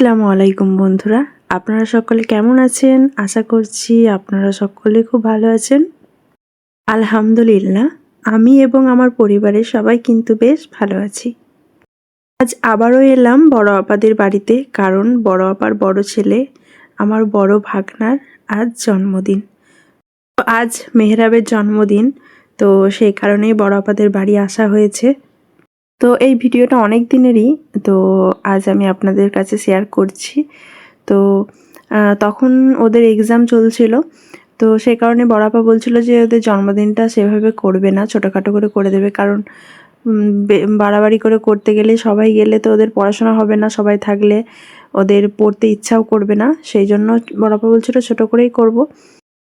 আসসালামু আলাইকুম বন্ধুরা, আপনারা সকলে কেমন আছেন? আশা করছি আপনারা সকলে খুব ভালো আছেন। আলহামদুলিল্লাহ, আমি এবং আমার পরিবারের সবাই কিন্তু বেশ ভালো আছি। আজ আবারও এলাম বড় আপাদের বাড়িতে, কারণ বড় আপার বড় ছেলে আমার বড় ভাগনার আজ জন্মদিন। আজ মেহরাবের জন্মদিন, তো সেই কারণেই বড় আপাদের বাড়ি আসা হয়েছে। তো এই ভিডিওটা অনেক দিনেরই, তো আজ আমি আপনাদের কাছে শেয়ার করছি। তো তখন ওদের এক্সাম চলছিল, তো সেই কারণে বড়াপা বলছিল যে ওদের জন্মদিনটা সেভাবে করবে না, ছোটোখাটো করে দেবে, কারণ বাড়াবাড়ি করে করতে গেলে সবাই গেলে তো ওদের পড়াশোনা হবে না, সবাই থাকলে ওদের পড়তে ইচ্ছাও করবে না। সেই জন্য বড়াপা বলছিল ছোটো করেই করব।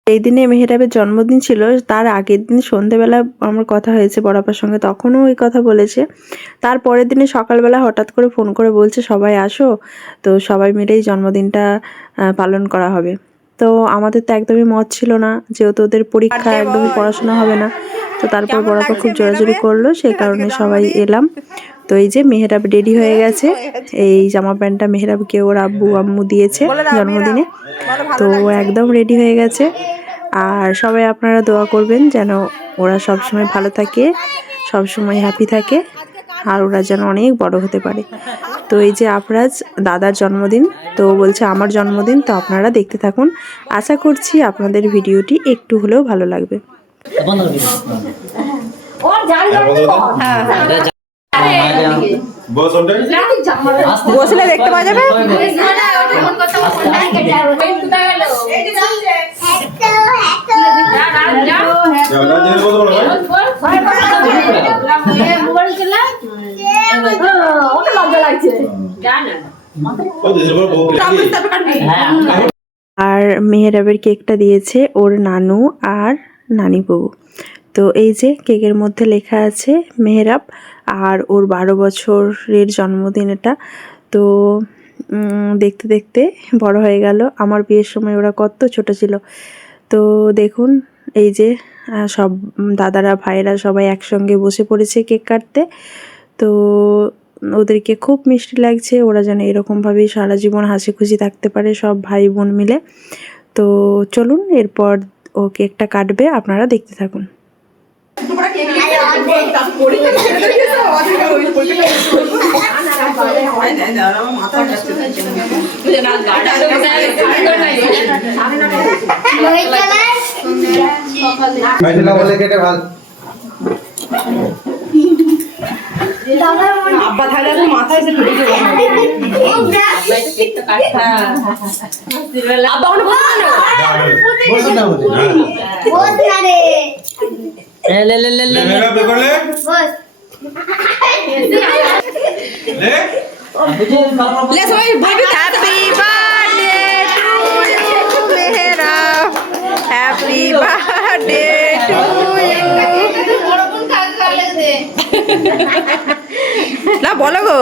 এই দিনে মেহরাবের জন্মদিন ছিল, তার আগের দিন সন্ধেবেলা আমার কথা হয়েছে বড়াপার সঙ্গে, তখনও ওই কথা বলেছে। তার পরের দিনে সকালবেলা হঠাৎ করে ফোন করে বলছে সবাই আসো, তো সবাই মিলেই জন্মদিনটা পালন করা হবে। তো আমাদের তো একদমই মত ছিল না, যেহেতু ওদের পরীক্ষা, একদমই পড়াশোনা হবে না। তো তারপর বড়াপা খুব জোরাজোরি করলো, সেই কারণে সবাই এলাম। তো এই যে মেহরাব রেডি হয়ে গেছে, এই জামা প্যান্টটা মেহরাবকে ওর আব্বু আম্মু দিয়েছে জন্মদিনে, তো একদম রেডি হয়ে গেছে। আর সবাই আপনারা দোয়া করবেন যেন ওরা সবসময় ভালো থাকে, সবসময় হ্যাপি থাকে, আর ওরা যেন অনেক বড় হতে পারে। তো এই যে আফরাজ দাদার জন্মদিন, তো বলছে আমার জন্মদিন, তো আপনারা দেখতে থাকুন। আশা করছি আপনাদের ভিডিওটি একটু হলেও ভালো লাগবে। বসলে দেখতে পাওয়া যাবে। আর মেহরাবের কেকটা দিয়েছে ওর নানু আর নানি বাবু। তো এই যে কেকের মধ্যে লেখা আছে মেহরাব, আর ওর 12 বছরের জন্মদিন এটা। তো দেখতে দেখতে বড় হয়ে গেল। আমার বিয়ের সময় ওরা কত ছোট ছিল। তো দেখুন এই যে সব দাদারা ভাইয়েরা সবাই একসঙ্গে বসে পড়েছে কেক কাটতে। তো ওদেরকে খুব মিষ্টি লাগছে, ওরা যেন এরকমভাবেই সারা জীবন হাসি খুশি থাকতে পারে সব ভাই বোন মিলে। তো চলুন এরপর ও কেকটা কাটবে, আপনারা দেখতে থাকুন। আব্বা থাকলে মাথায় এসে ঢুকে যাবে। আব্বা কোনো বসে না, বস না রে, লে লে লে লে মেরা বেকলে বস লে লে সবাই বলবি happy birthday to you Mehrab, happy birthday to you. না বলো গো,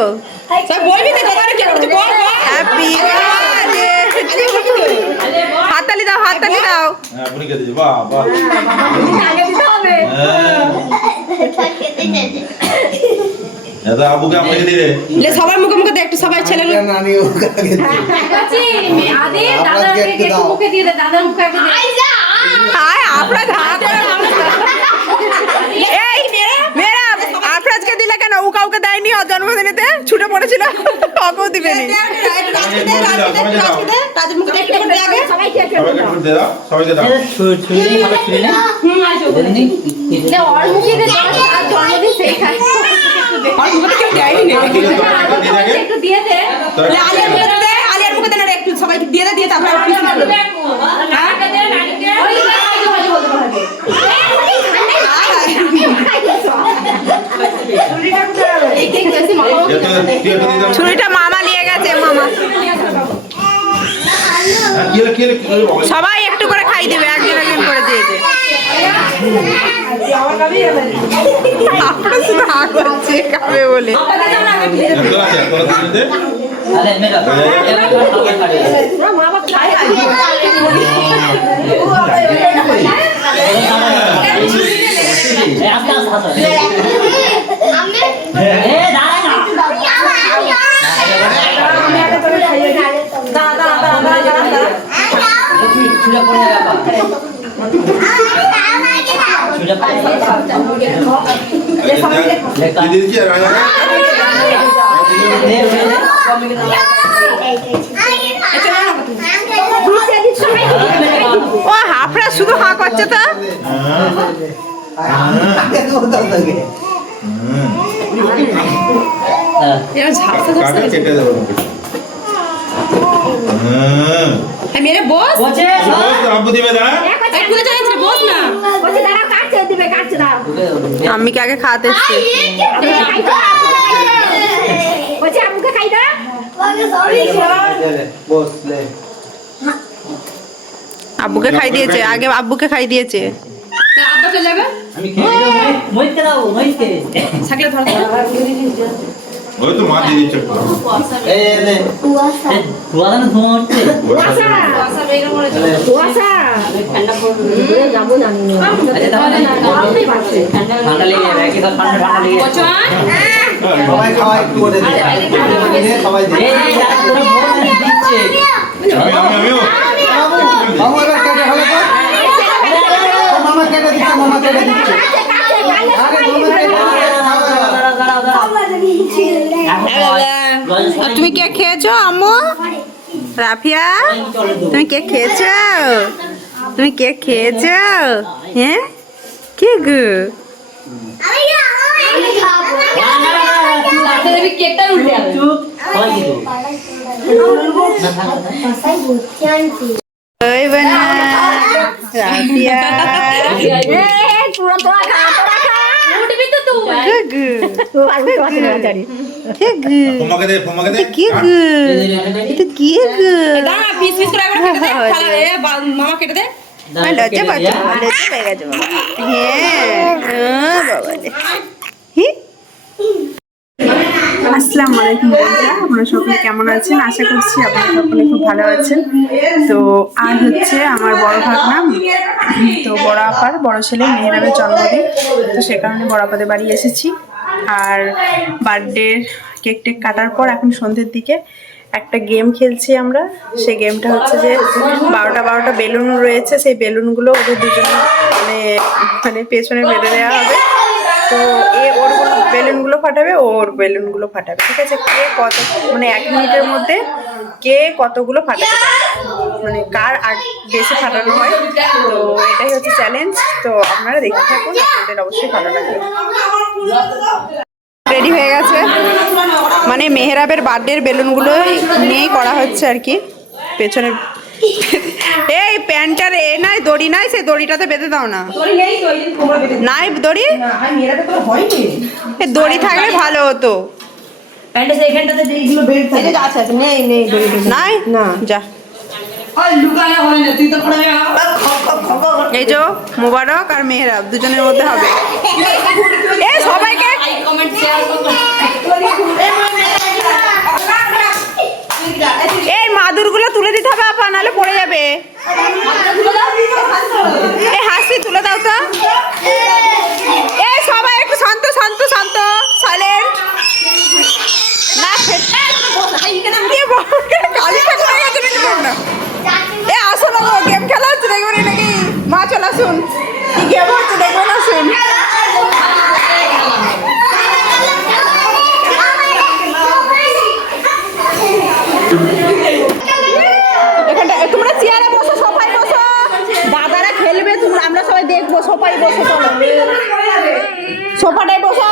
সব বলবি তো, কথা কি করছিস, বল বল। Happy birthday to you. হাততালি দাও, হাততালি দাও। হ্যাঁ আপনি কে দিবে, বাহ বাহ, আগে দিতে হবে। দাদা আবুকে আপনাকে দিলে লে সবার মুখে মুখে দে, একটু সবাই ছেলে নানি ওকে আগে দে। কাছে আদি দাদাকে একটু মুখে দিয়ে দে, দাদার মুখে আগে দে। আয় আপনার হাত এই মেরা আফরাজকে দিলে কেন? ও কাউকে দেয়নি ওর জন্মদিনেতে, ছুটে পড়েছিল, কাউকেও দিবে নি। তাদের মুখে একটু করে দে আগে, সবাই খেয়ে খেয়ে দাও, সবাইকে দাও। ছুরি ভালো ছুরি না, আসো নে ওর মুখে দে, আর জন্মদিন সেই খায়। আর মুখে কেউ দেয়নি নে, একটু দিয়ে দে। আলিয়ার মুখে দে, আলিয়ার মুখে দে না, একটু সবাইকে দিয়ে দে, দিয়ে তারপর কিছু না দেবে। হ্যাঁ দে নানিকে, ওই আজে বাজে বলতে পারবে। ছুরিটা মামা নিয়ে গেছে, মামা সবাই একটু করে খাই দেবে, একজন একজন করে দিয়ে দে। আপনারা শুধু হা করছে খাবে বলে। আরে মেরা মা বাবা খায় আস্তে আস্তে আমি ছুঁড়ে পড়ে যাবে আবার। ছুঁড়ে পড়ে ও হাফরা শুধু হা করছে তো এরা ঝাপসা ঝাপসা কেটে দেবো মেরে বস বসে আব্বু দিবে দা ঘুরে যাচ্ছে বস না আম্মিকে আগে খাওয়াতে এসছে আব্বুকে খাই দিয়েছে আগে আব্বুকে খাই দিয়েছে আব্বা চলে যাবে আমি খেয়ে দেবো মইতে দাও মইতে থাকলে ধর ওই তো মা দিয়ে দিচ্ছে এই নে ধোয়া না ধোয়া উঠছে আচ্ছা তাহলে ঠান্ডা লেগে যাবে কি ঠান্ডা লেগে যাবে সবাই খাওয়া একটু করে দিই সবাই দিই এই যারা তোরা বল দিচ্ছে আমিও মামা এবার কেটে হলো তো মামা কেটে দিচ্ছে আরে মামা কেটে আর তুমি কে খেয়েছো আম্মু রাফিয়া তুমি কে খেয়েছো তুমি কে খেয়েছো হ্যাঁ কে গো চুপ সবাই দিও ওই বানা রাফিয়া তোমাকে দে কে গো এটা কে গো দাঁড়া পিস পিস করে একবার কেটে দে খালা এ মামা কেটে দে লজ্জা পাচ্ছ লজ্জা পেয়ে গেছে বাবা হ্যাঁ বাবা রে আসসালামু আলাইকুম বন্ধুরা আপনারা সকলে কেমন আছেন আশা করছি আপনারা সকলে খুব ভালো আছেন তো আজ হচ্ছে আমার বড় ভাগনা তো বড় আপার বড় ছেলে মেহেরাবের জন্মদিন তো সে কারণে বড় আপাদের বাড়ি এসেছি আর বার্থডে কেক টেক কাটার পর এখন সন্ধ্যের দিকে একটা গেম খেলছি আমরা সেই গেমটা হচ্ছে যে 12টা বেলুন রয়েছে সেই বেলুনগুলো ওদের দুজনে মানে পেছনে বেঁধে দেওয়া হবে তো ওর বেলুনগুলো ফাটাবে ওর বেলুনগুলো ফাটাবে ঠিক আছে কে কত মানে 1 মিনিটের মধ্যে কে কতগুলো ফাটাতে পারে মানে কার বেশি ফাটানো হয় তো এটাই হচ্ছে চ্যালেঞ্জ তো আপনারা দেখতে থাকুন আপনাদের অবশ্যই ভালো লাগবে রেডি হয়ে গেছে মানে মেহেরাবের বার্থডের বেলুনগুলো নিয়েই করা হচ্ছে আর কি পেছনে এই প্যান্টার নাই দড়ি নাই সেই দড়িটাতে বেঁধে দাও না নাই দড়ি দড়ি থাকলে ভালো হতো নাই না যা এই যে মুবারক আর মেহরাব দুজনের মধ্যে হবে এই সবাইকে এই মাদুরগুলো তুলে দিতে হবে আপা নাহলে পড়ে যাবে এই হাসি তুলে দাও তো এই সবাই একটু শান্ত শান্ত শান্ত সাইলেন্ট না এ আসুন গেম খেলা হচ্ছে দেখবেন নাকি মা চলে আসুন কি গেম হচ্ছে দেখবেন আসুন তোমরা চেয়ারে বসো সবাই বসো দাদারা খেলবে তোমরা আমরা সবাই দেখবো সবাই বসো চলো সোফাটাই বসো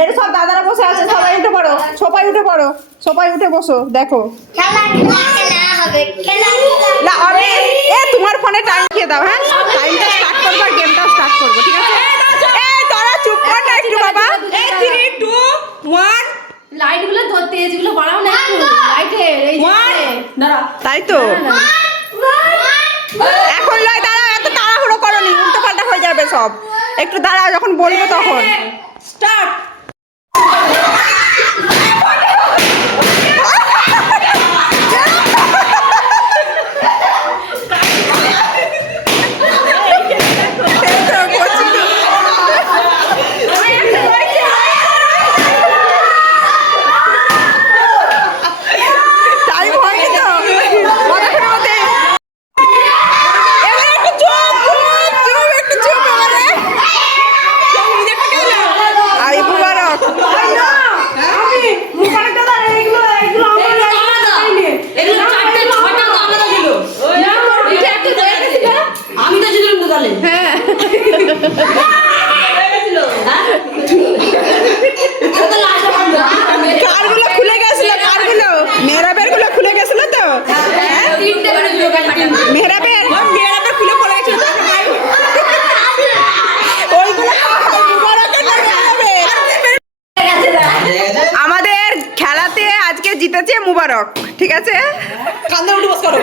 এর সব দাদারা বসে আছে সবাই উঠে পড়ো সবাই উঠে বসো দেখো না আমি তোমার ফোনে টাইম দিয়ে দাও হ্যাঁ টাইমটা স্টার্ট করবো আর গেমটাও স্টার্ট করবো ঠিক আছে এই তোরা চুপ কর না একটু বাবা 3 2 1 লাইটগুলো ধরতে যেগুলো বাড়াও না একটু লাইটের এই দাঁড়া তাই তো এখন লয় দাঁড়াও এত তাড়াহুড়ো করনি উল্টো পাল্টা হয়ে যাবে সব একটু দাঁড়াও যখন বলবো তখন স্টার্ট টাইম হয়নি তো কতক্ষণের মধ্যে নাটক, ঠিক আছে? কান্দে উঠে বস করো।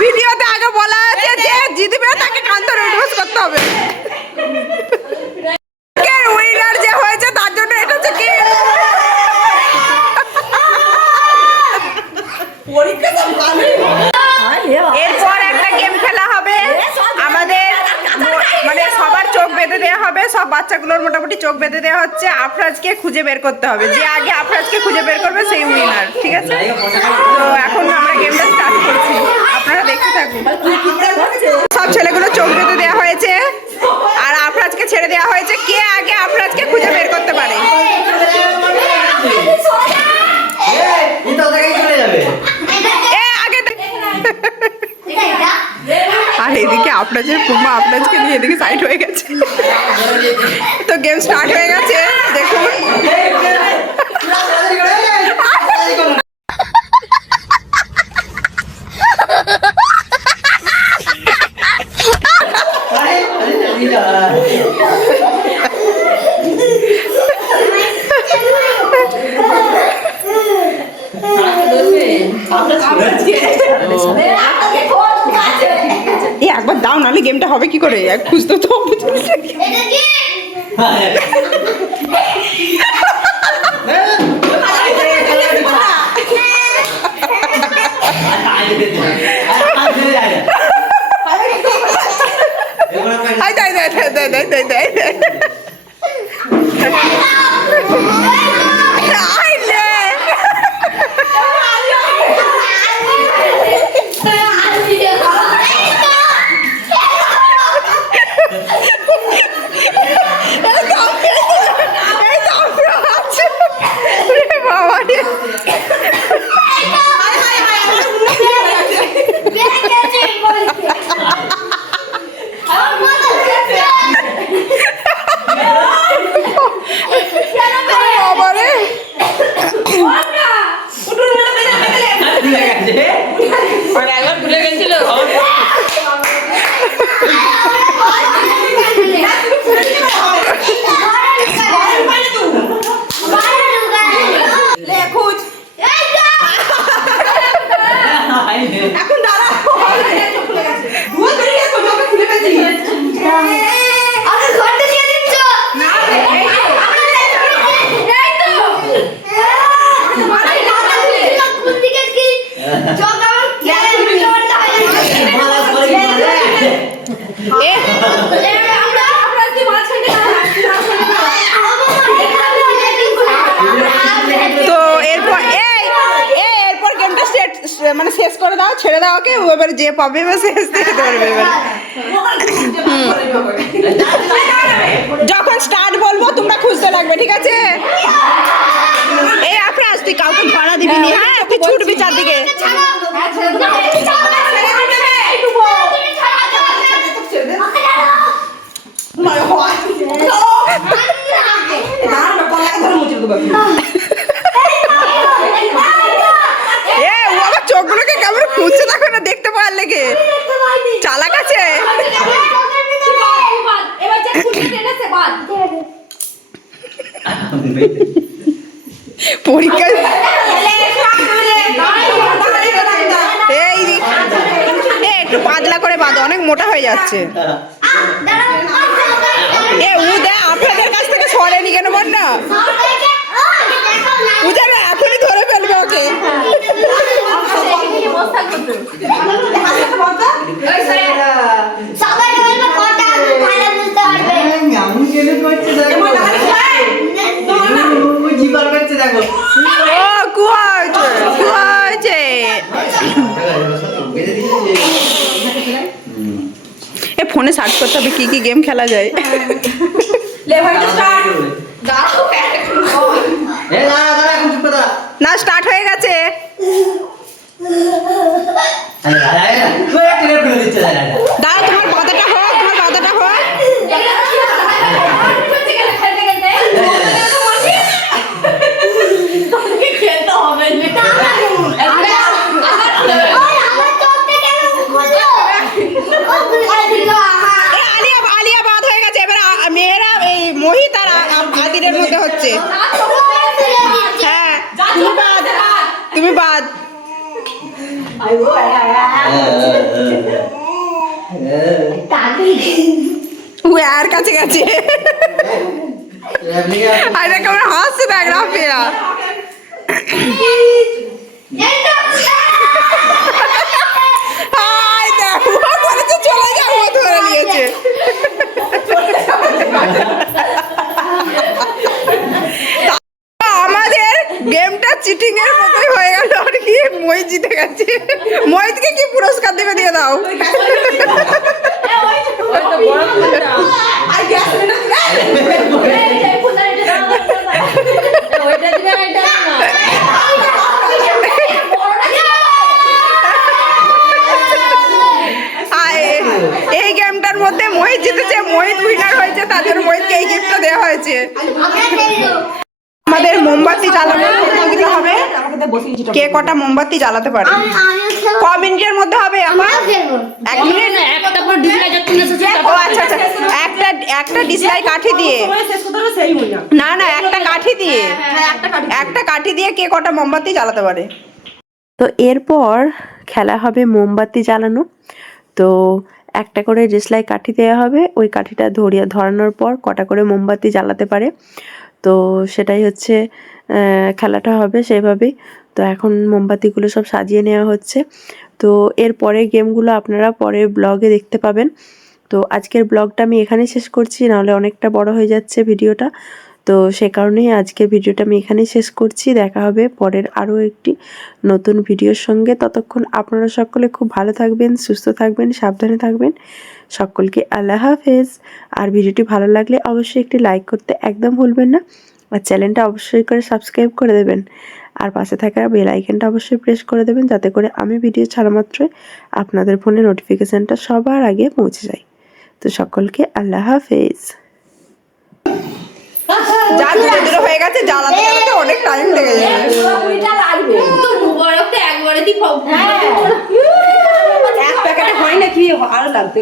ভিডিওতে আগে বলা আছে যে জিতবে তাকে কান্দে উঠে বস করতে হবে। উইনার যে হয়েছে তার জন্য এটা হচ্ছে কি এরপর একটা গেম খেলা হবে আমাদের, মানে সবার চোখ বেঁধে দেওয়া হবে, সব বাচ্চাগুলোর মোটামুটি চোখ বেঁধে দেওয়া হচ্ছে। আফরাজকে খুঁজে বের করতে হবে, যে আগে আফরাজকে খুঁজে বের করবে সেই উইনার, ঠিক আছে? তো এখন আমরা গেমটা স্টার্ট করছি, আপনারা দেখতে থাকুন। সব ছেলেগুলো চোখ বেঁধে দেওয়া হয়েছে আর আফরাজকে ছেড়ে দেওয়া হয়েছে। কে আগে আফরাজকে খুঁজে বের করতে পারে? আর এদিকে আপনাদের পুমা আপনাদেরকে নিয়ে এদিকে সাইড হয়ে গেছে। তো গেম স্টার্ট হয়ে গেছে, দেখুন। একবার দাও, নাহলে গেমটা হবে কি করে? খুঁজতে তো মানে শেষ করে দাও, ছেড়ে দাও ওকে, এবার যে পাবে এবার শেষ থেকে ধরবে। এবার যখন স্টার্ট বলবো তোমরা খুঁজতে লাগবে, ঠিক আছে? এই আফরাজ তুই কাউকে ধরা দিবি না, হ্যাঁ? তুই ছুটবি চারদিকে। চোখগুলোকে কেমন খুঁজছে দেখো না, দেখতে পাওয়ার লেগে চালাক আছে। পরীক্ষা একটু পাতলা করে বাঁধো, অনেক মোটা হয়ে যাচ্ছে। আপনাদের কাছ থেকে সরেনি কেন বল না? এখনই ধরে ফেলবে ওকে। ফোনে সার্চ করতে হবে কি কি গেম খেলা যায়। না স্টার্ট হয়ে গেছে। দাঁড়া, তোমার বাধাটা হোক, তোমার বাধাটা হোক। আলিয়া বাদ হয়ে গেছে, এবার মেয়েরা এই মোহিত আর আদিরের মধ্যে হচ্ছে। হ্যাঁ তুমি বাদ। ও আর কাছে গেছে। আরে কেমন হাসছে দেখ রাফিয়া। হাই দেখো বলেছে চলে যাবো, ধরে নিয়েছে। আমাদের গেমটা চিটিং এর মতোই হয়ে গেল আর কি। মই জিতে গেছে। মহিতকে কি পুরস্কার দেবে দিয়ে দাও। এই গেমটার মধ্যে মোহিত জিতেছে, মোহিত উইনার হয়েছে, তার জন্য মোহিতকে এই গিফটটা দেওয়া হয়েছে। আমাদের মোমবাতি জ্বালানোর প্রতিযোগিতা হবে, কে কটা মোমবাতি জ্বালাতে পারে। ক মিনিটের মধ্যে হবে আমার? 1 মিনিট। ও আচ্ছা আচ্ছা, একটা ডিসলাই কাঠি দিয়ে, না না একটা কাঠি দিয়ে, একটা কাঠি দিয়ে কে কটা মোমবাতি জ্বালাতে পারে। তো এরপর খেলা হবে মোমবাতি জ্বালানো। তো একটা করে ডিসলাই কাঠি দেওয়া হবে, ওই কাঠিটা ধরানোর পর কটা করে মোমবাতি জ্বালাতে পারে। তো সেটাই হচ্ছে খেলাটা হবে সেইভাবেই। তো এখন মোমবাতিগুলো সব সাজিয়ে নেওয়া হচ্ছে। তো এর পরের গেমগুলো আপনারা পরের ব্লগে দেখতে পাবেন। তো আজকের ব্লগটা আমি এখানেই শেষ করছি, নাহলে অনেকটা বড় হয়ে যাচ্ছে ভিডিওটা। তো সে কারণেই আজকে ভিডিওটা আমি এখানেই শেষ করছি। দেখা হবে পরের আরও একটি নতুন ভিডিওর সঙ্গে। ততক্ষণ আপনারা সকলে খুব ভালো থাকবেন, সুস্থ থাকবেন, সাবধানে থাকবেন। সকলকে আল্লাহ হাফেজ। আর ভিডিওটি ভালো লাগলে অবশ্যই একটি লাইক করতে একদম ভুলবেন না, আর চ্যানেলটা অবশ্যই করে সাবস্ক্রাইব করে দেবেন, আর পাশে থাকা বেল আইকনটা অবশ্যই প্রেস করে দেবেন, যাতে করে আমি ভিডিও ছাড়া মাত্রই আপনাদের ফোনে নোটিফিকেশানটা সবার আগে পৌঁছে যায়। তো সকলকে আল্লাহ হাফেজ। যা দূরে দূরে হয়ে গেছে, জ্বালাতে জ্বালাতে অনেক টাইম লেগে যাবে। এক প্যাকেটে হয় না কি আরো লাগবে।